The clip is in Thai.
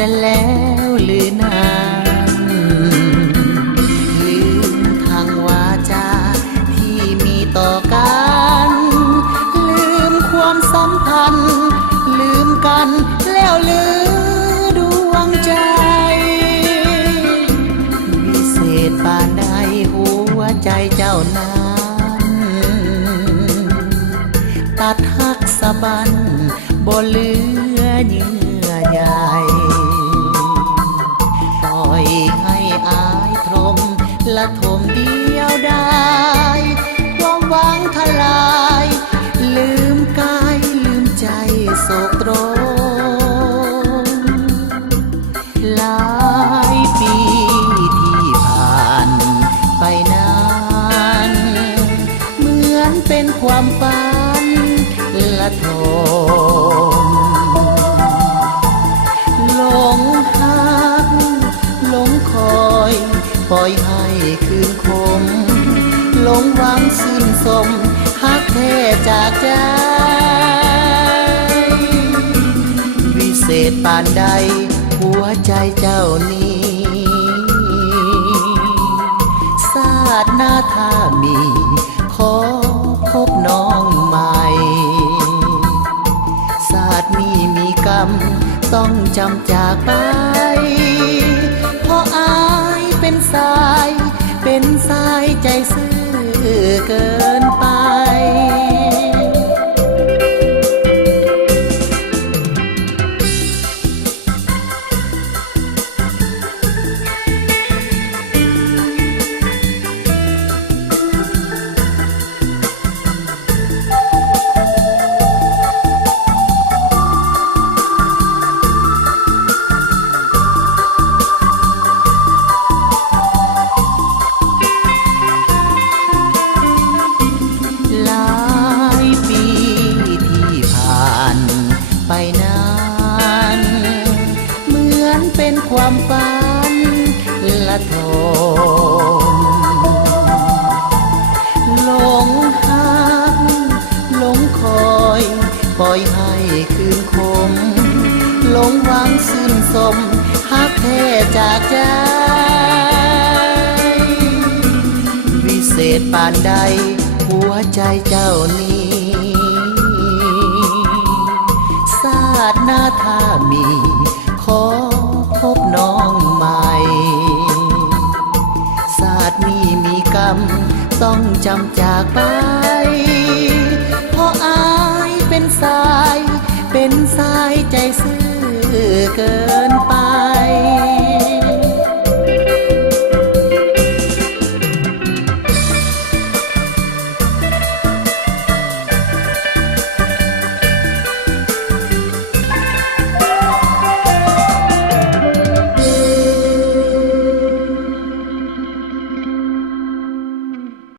สียแล้วหรือนานลืมทางวาจาที่มีต่อกันลืมความสัมพันธ์ลืมกันแล้วลือดวงใจวิเศษปานใดหัวใจเจ้านั้นตัดหักสะบันบ่เหลือเยื่อใยปล่อยให้อายทมละทมเดียวได้ความหวังทลายลืมกายลืมใจโศกตรมหลายปีที่ผ่านไปนานเหมือนเป็นความฝันละทมหลงหักหลงคอยปล่อยให้คืนคมหลงหวังสิ้นสมหักแท้จากใจวิเศษปานใดหัวใจเจ้านี้ศาสตร์หน้าถ้ามีขอพบน้องใหม่ศาสตร์นี้มีกรรมต้องจำจากไปเพราะอายเป็นสายใจซื่อเกินไปไปนานเหมือนเป็นความฝันละทมหลงหักหลงคอยปล่อยให้คืนคมหลงหวังสิ้นสมหักแท้จากใจวิเศษปานใดหัวใจเจ้านี้ศาสตร์หน้าถ้ามีขอพบน้องใหม่ศาสตร์นี้มีกรรมต้องจำจากไปเพราะอายเป็นสายใจซื่อเกินไป